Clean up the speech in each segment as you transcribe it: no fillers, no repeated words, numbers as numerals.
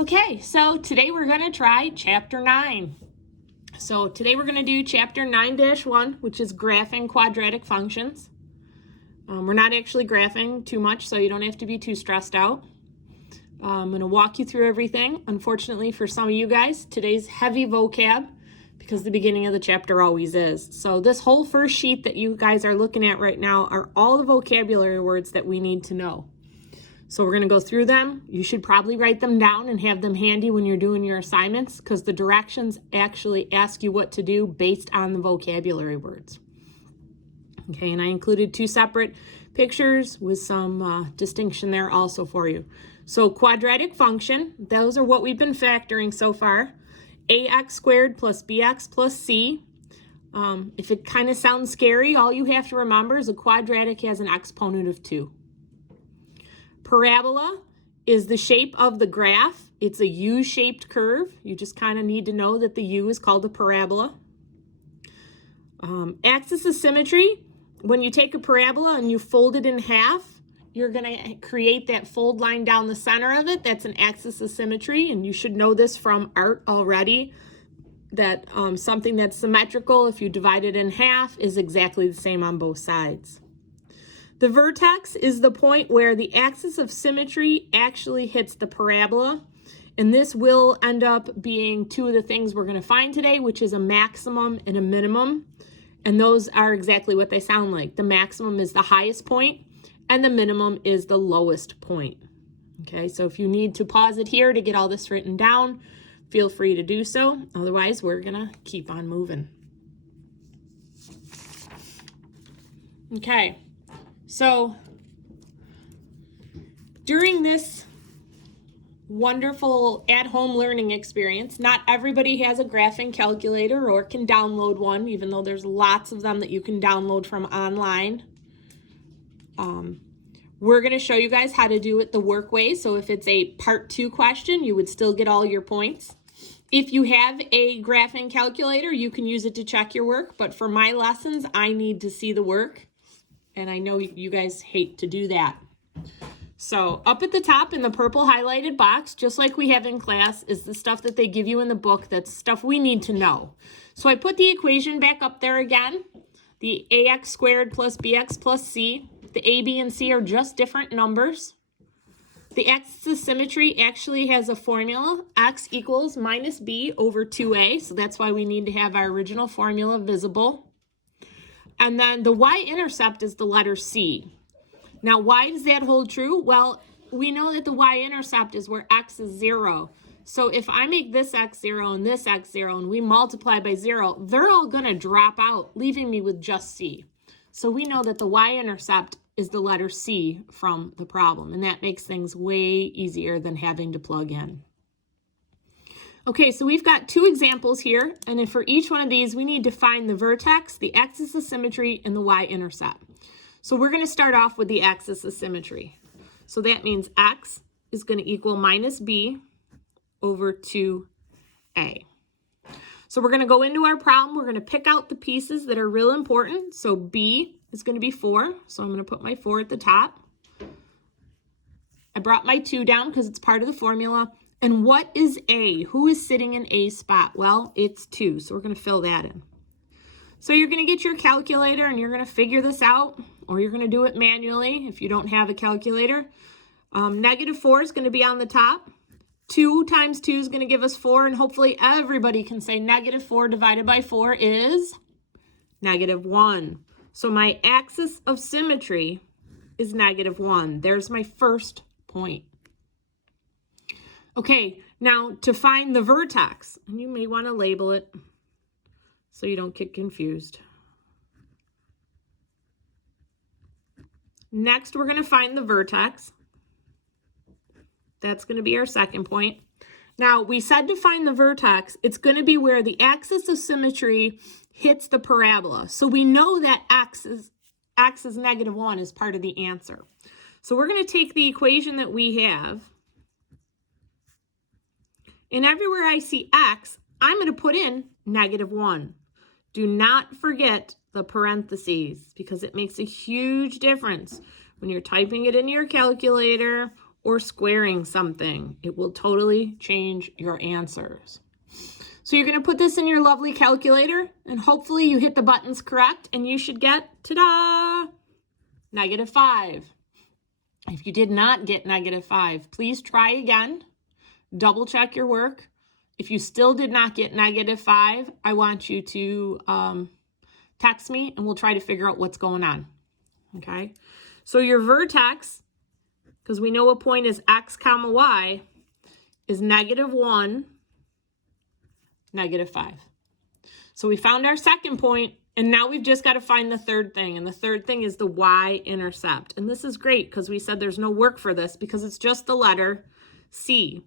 Okay, so today we're going to try Chapter 9. So today we're going to do Chapter 9-1, which is graphing quadratic functions. We're not actually graphing too much, so you don't have to be too stressed out. I'm going to walk you through everything. Unfortunately for some of you guys, today's heavy vocab because the beginning of the chapter always is. So this whole first sheet that you guys are looking at right now are all the vocabulary words that we need to know. So we're going to go through them. You should probably write them down and have them handy when you're doing your assignments because the directions actually ask you what to do based on the vocabulary words. Okay, and I included two separate pictures with some distinction there also for you. So quadratic function, those are what we've been factoring so far. Ax squared plus bx plus c. If it kind of sounds scary, all you have to remember is a quadratic has an exponent of 2. Parabola is the shape of the graph. It's a U-shaped curve. You just kind of need to know that the U is called a parabola. Axis of symmetry, when you take a parabola and you fold it in half, you're going to create that fold line down the center of it. That's an axis of symmetry, and you should know this from art already, that something that's symmetrical, if you divide it in half, is exactly the same on both sides. The vertex is the point where the axis of symmetry actually hits the parabola, and this will end up being two of the things we're going to find today, which is a maximum and a minimum, and those are exactly what they sound like. The maximum is the highest point, and the minimum is the lowest point. Okay, so if you need to pause it here to get all this written down, feel free to do so. Otherwise, we're going to keep on moving. Okay. So during this wonderful at-home learning experience, not everybody has a graphing calculator or can download one, even though there's lots of them that you can download from online. We're going to show you guys how to do it the work way. So if it's a part 2 question, you would still get all your points. If you have a graphing calculator, you can use it to check your work. But for my lessons, I need to see the work. And I know you guys hate to do that. So up at the top in the purple highlighted box, just like we have in class, is the stuff that they give you in the book. That's stuff we need to know. So I put the equation back up there again. The ax squared plus bx plus c. The a, b, and c are just different numbers. The axis of symmetry actually has a formula. X equals minus b over 2a. So that's why we need to have our original formula visible. And then the y-intercept is the letter C. Now, why does that hold true? Well, we know that the y-intercept is where x is 0. So if I make this x 0 and this x 0 and we multiply by 0, they're all going to drop out, leaving me with just C. So we know that the y-intercept is the letter C from the problem, and that makes things way easier than having to plug in. Okay, so we've got 2 examples here, and for each one of these, we need to find the vertex, the axis of symmetry, and the y-intercept. So we're going to start off with the axis of symmetry. So that means x is going to equal minus b over 2a. So we're going to go into our problem. We're going to pick out the pieces that are real important. So b is going to be 4, so I'm going to put my 4 at the top. I brought my 2 down because it's part of the formula. And what is A? Who is sitting in A spot? Well, it's 2, so we're going to fill that in. So you're going to get your calculator and you're going to figure this out, or you're going to do it manually if you don't have a calculator. Negative 4 is going to be on the top. 2 times 2 is going to give us 4, and hopefully everybody can say negative 4 divided by 4 is negative 1. So my axis of symmetry is negative 1. There's my first point. Okay, now to find the vertex, and you may want to label it so you don't get confused. Next, we're going to find the vertex. That's going to be our second point. Now, we said to find the vertex, it's going to be where the axis of symmetry hits the parabola. So we know that x is negative 1 is part of the answer. So we're going to take the equation that we have, and everywhere I see x, I'm going to put in negative 1. Do not forget the parentheses because it makes a huge difference when you're typing it into your calculator or squaring something. It will totally change your answers. So you're going to put this in your lovely calculator, and hopefully you hit the buttons correct, and you should get, ta-da, -5. If you did not get -5, please try again. Double check your work. If you still did not get -5, I want you to text me, and we'll try to figure out what's going on. Okay? So your vertex, because we know a point is x comma y, is -1, -5. So we found our second point, and now we've just got to find the third thing, and the third thing is the y-intercept. And this is great because we said there's no work for this because it's just the letter C.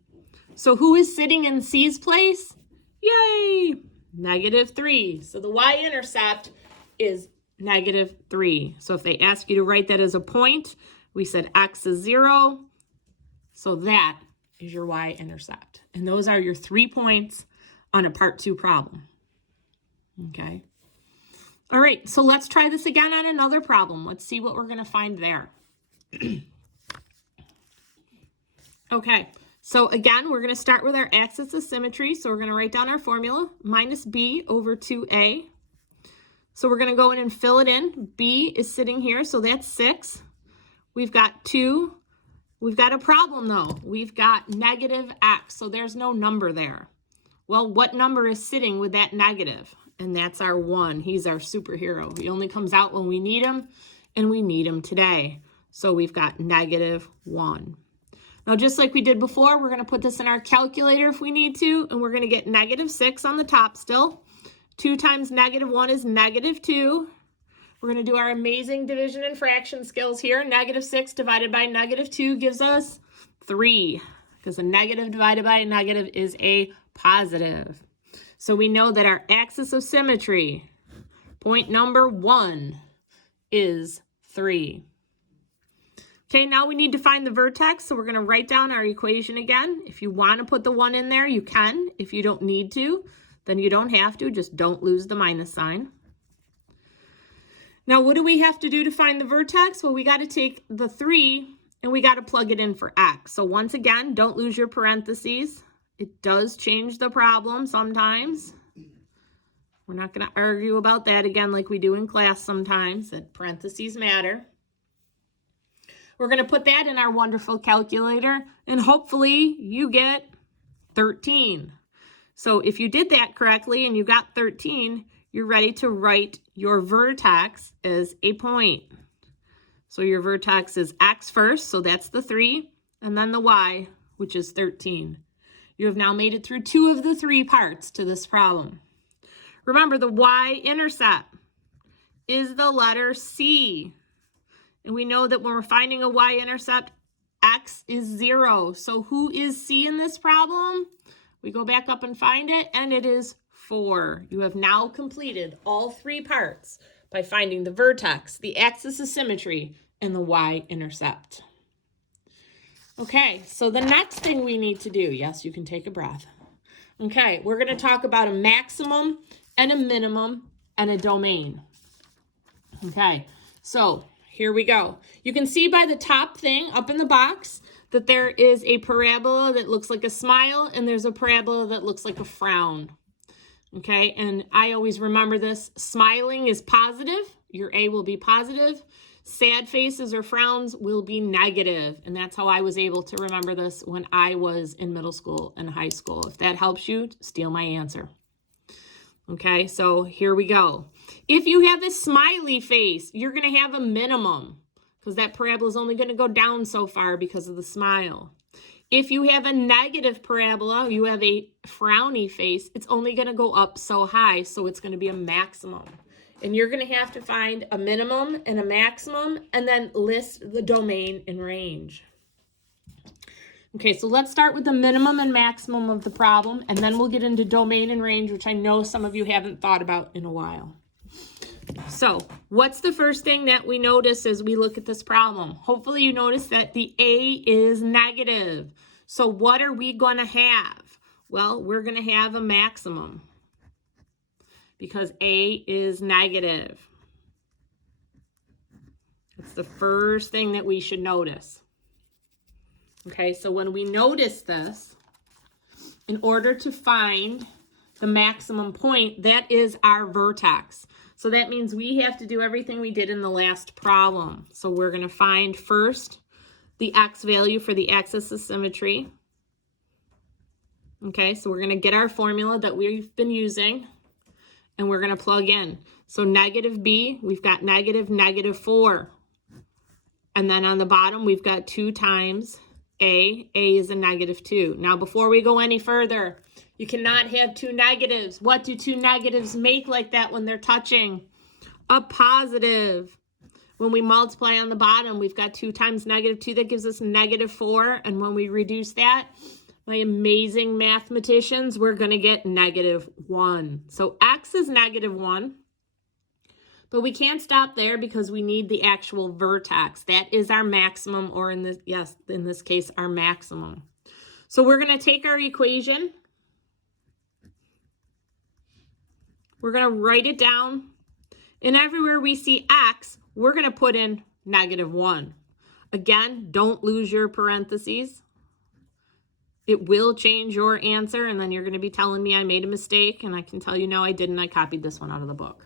So who is sitting in C's place? Yay! -3. So the y-intercept is -3. So if they ask you to write that as a point, we said x is 0. So that is your y-intercept. And those are your 3 points on a part 2 problem. Okay. All right, so let's try this again on another problem. Let's see what we're going to find there. Okay, so again, we're going to start with our axis of symmetry. So we're going to write down our formula, minus b over 2a. So we're going to go in and fill it in. B is sitting here, so that's 6. We've got 2. We've got a problem, though. We've got -x, so there's no number there. Well, what number is sitting with that negative? And that's our 1. He's our superhero. He only comes out when we need him, and we need him today. So we've got -1. Now, just like we did before, we're going to put this in our calculator if we need to, and we're going to get -6 on the top still. 2 times -1 is -2. We're going to do our amazing division and fraction skills here. -6 divided by -2 gives us 3, because a negative divided by a negative is a positive. So we know that our axis of symmetry, point number 1, is 3. Okay, now we need to find the vertex, so we're going to write down our equation again. If you want to put the 1 in there, you can. If you don't need to, then you don't have to. Just don't lose the minus sign. Now, what do we have to do to find the vertex? Well, we got to take the 3 and we got to plug it in for x. So once again, don't lose your parentheses. It does change the problem sometimes. We're not going to argue about that again like we do in class sometimes, that parentheses matter. We're going to put that in our wonderful calculator, and hopefully you get 13. So if you did that correctly and you got 13, you're ready to write your vertex as a point. So your vertex is x first, so that's the 3, and then the y, which is 13. You have now made it through 2 of the 3 parts to this problem. Remember, the y-intercept is the letter C. And we know that when we're finding a y-intercept, x is 0. So who is C in this problem? We go back up and find it, and it is 4. You have now completed all 3 parts by finding the vertex, the axis of symmetry, and the y-intercept. Okay, so the next thing we need to do, yes, you can take a breath. Okay, we're going to talk about a maximum and a minimum and a domain. Okay, so here we go. You can see by the top thing up in the box that there is a parabola that looks like a smile, and there's a parabola that looks like a frown. Okay, and I always remember this. Smiling is positive. Your A will be positive. Sad faces or frowns will be negative. And that's how I was able to remember this when I was in middle school and high school. If that helps you, steal my answer. Okay, so here we go. If you have a smiley face, you're going to have a minimum because that parabola is only going to go down so far because of the smile. If you have a negative parabola, you have a frowny face, it's only going to go up so high, so it's going to be a maximum. And you're going to have to find a minimum and a maximum and then list the domain and range. Okay, so let's start with the minimum and maximum of the problem, and then we'll get into domain and range, which I know some of you haven't thought about in a while. So what's the first thing that we notice as we look at this problem? Hopefully you notice that the A is negative. So what are we going to have? Well, we're going to have a maximum because A is negative. It's the first thing that we should notice. Okay, so when we notice this, in order to find the maximum point, that is our vertex. So that means we have to do everything we did in the last problem. So we're going to find first the x value for the axis of symmetry. Okay, so we're going to get our formula that we've been using, and we're going to plug in. So negative b, we've got negative, -4. And then on the bottom, we've got 2 times a. A is a -2. Now, before we go any further, you cannot have 2 negatives. What do 2 negatives make like that when they're touching? A positive. When we multiply on the bottom, we've got 2 times -2. That gives us -4. And when we reduce that, my amazing mathematicians, we're going to get -1. So x is -1. But we can't stop there because we need the actual vertex. That is our maximum, or in this case, our maximum. So we're going to take our equation. We're going to write it down. And everywhere we see x, we're going to put in -1. Again, don't lose your parentheses. It will change your answer, and then you're going to be telling me I made a mistake, and I can tell you, no, I didn't. I copied this one out of the book.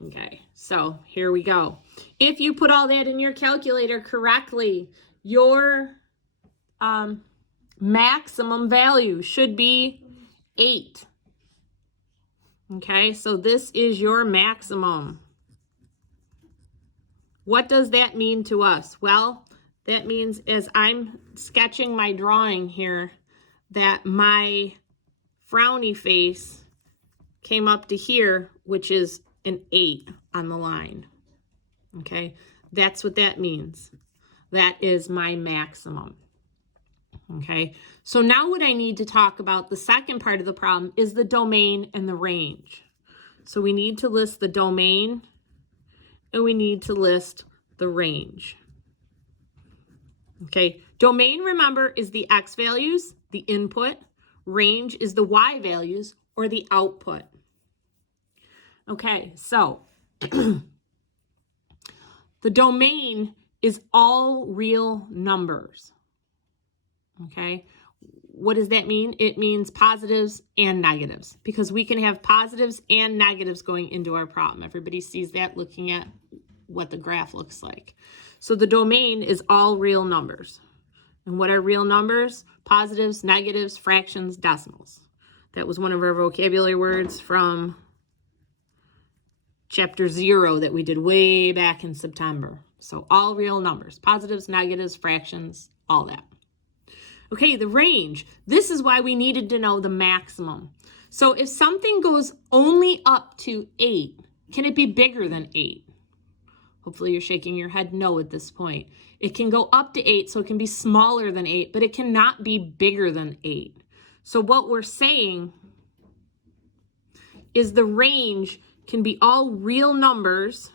Okay, so here we go. If you put all that in your calculator correctly, your maximum value should be 8. Okay, so this is your maximum. What does that mean to us? Well, that means as I'm sketching my drawing here, that my frowny face came up to here, which is an 8 on the line. Okay, that's what that means. That is my maximum. Okay, so now what I need to talk about, the second part of the problem, is the domain and the range. So we need to list the domain and we need to list the range. Okay, domain, remember, is the x values, the input. Range is the y values, or the output. Okay, so the domain is all real numbers. Okay, what does that mean? It means positives and negatives, because we can have positives and negatives going into our problem. Everybody sees that looking at what the graph looks like. So the domain is all real numbers. And what are real numbers? Positives, negatives, fractions, decimals. That was one of our vocabulary words from chapter 0 that we did way back in September. So all real numbers, positives, negatives, fractions, all that. Okay, the range. This is why we needed to know the maximum. So if something goes only up to 8, can it be bigger than 8? Hopefully you're shaking your head no at this point. It can go up to 8, so it can be smaller than 8, but it cannot be bigger than 8. So what we're saying is the range can be all real numbers,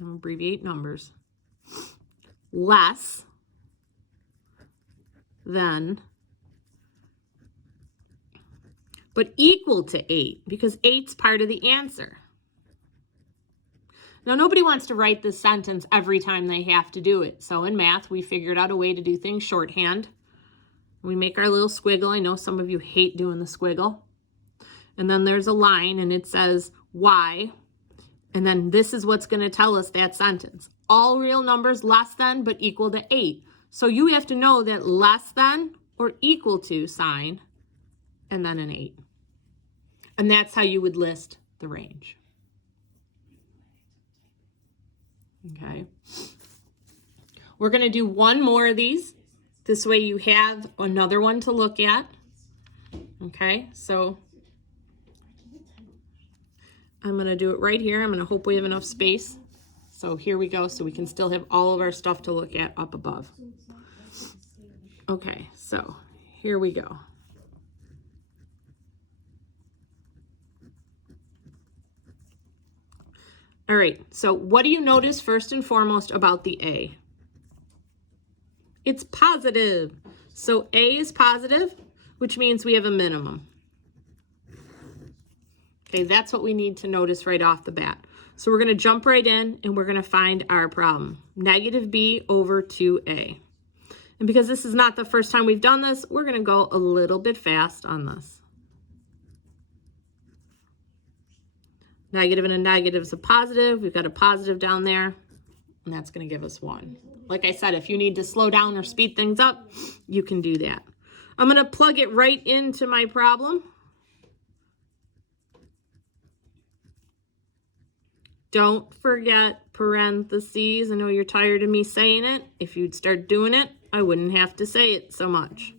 I'll abbreviate numbers, less than, but equal to 8, because 8's part of the answer. Now, nobody wants to write this sentence every time they have to do it. So in math, we figured out a way to do things shorthand. We make our little squiggle. I know some of you hate doing the squiggle. And then there's a line, and it says y. And then this is what's going to tell us that sentence. All real numbers less than but equal to 8. So you have to know that less than or equal to sign, and then an 8. And that's how you would list the range. Okay. We're going to do one more of these. This way you have another one to look at. Okay, so I'm going to do it right here. I'm going to hope we have enough space. So here we go, so we can still have all of our stuff to look at up above. Okay, so here we go. All right, so what do you notice first and foremost about the A? It's positive. So A is positive, which means we have a minimum. Okay, that's what we need to notice right off the bat. So we're going to jump right in and we're going to find our problem. Negative B over 2A. And because this is not the first time we've done this, we're going to go a little bit fast on this. Negative and a negative is a positive. We've got a positive down there, and that's going to give us 1. Like I said, if you need to slow down or speed things up, you can do that. I'm going to plug it right into my problem. Don't forget parentheses. I know you're tired of me saying it. If you'd start doing it, I wouldn't have to say it so much.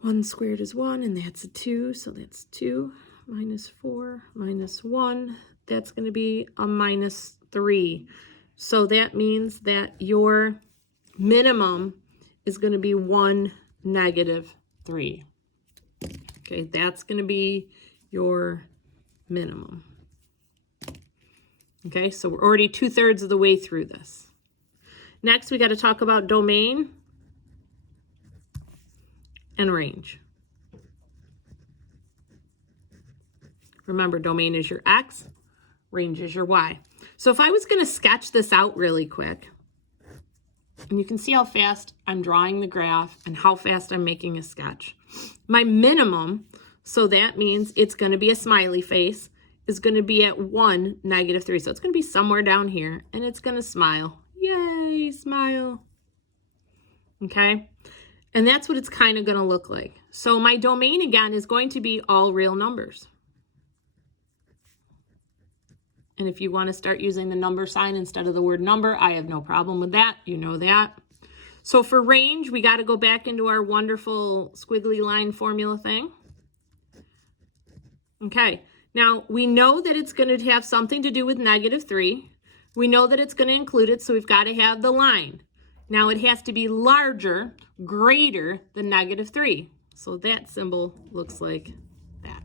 1 squared is 1, and that's a 2, so that's 2 minus 4 minus 1. That's going to be a minus 3. So that means that your minimum is going to be 1, negative 3. Okay, that's going to be your minimum. Okay, so we're already 2/3 of the way through this. Next, we got to talk about domain and range. Remember, domain is your X, range is your Y. So if I was going to sketch this out really quick, and you can see how fast I'm drawing the graph and how fast I'm making a sketch. My minimum, so that means it's going to be a smiley face, is going to be at 1, negative 3. So it's going to be somewhere down here, and it's going to smile. Yay, smile. Okay? And that's what it's kind of going to look like. So my domain, again, is going to be all real numbers. And if you want to start using the number sign instead of the word number, I have no problem with that. You know that. So for range, we got to go back into our wonderful squiggly line formula thing. Okay. Now, we know that it's going to have something to do with negative 3. We know that it's going to include it, so we've got to have the line. Now, it has to be larger, greater than negative 3. So that symbol looks like that.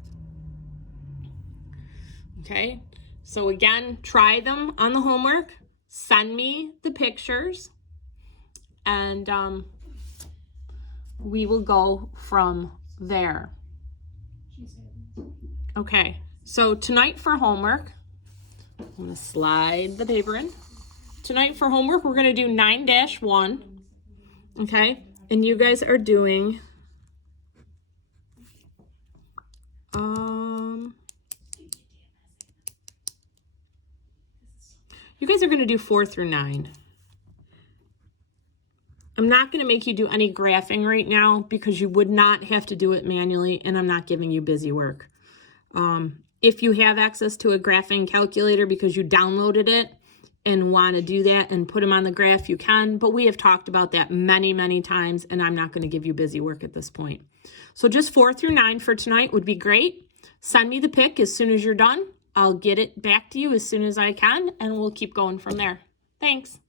Okay, so again, try them on the homework. Send me the pictures, and we will go from there. Okay. So tonight for homework, I'm going to slide the paper in. Tonight for homework, we're going to do 9-1, okay? And you guys are doing, you guys are going to do 4 through 9. I'm not going to make you do any graphing right now because you would not have to do it manually, and I'm not giving you busy work. If you have access to a graphing calculator because you downloaded it and want to do that and put them on the graph, you can. But we have talked about that many, many times, and I'm not going to give you busy work at this point. So just 4 through 9 for tonight would be great. Send me the pic as soon as you're done. I'll get it back to you as soon as I can, and we'll keep going from there. Thanks.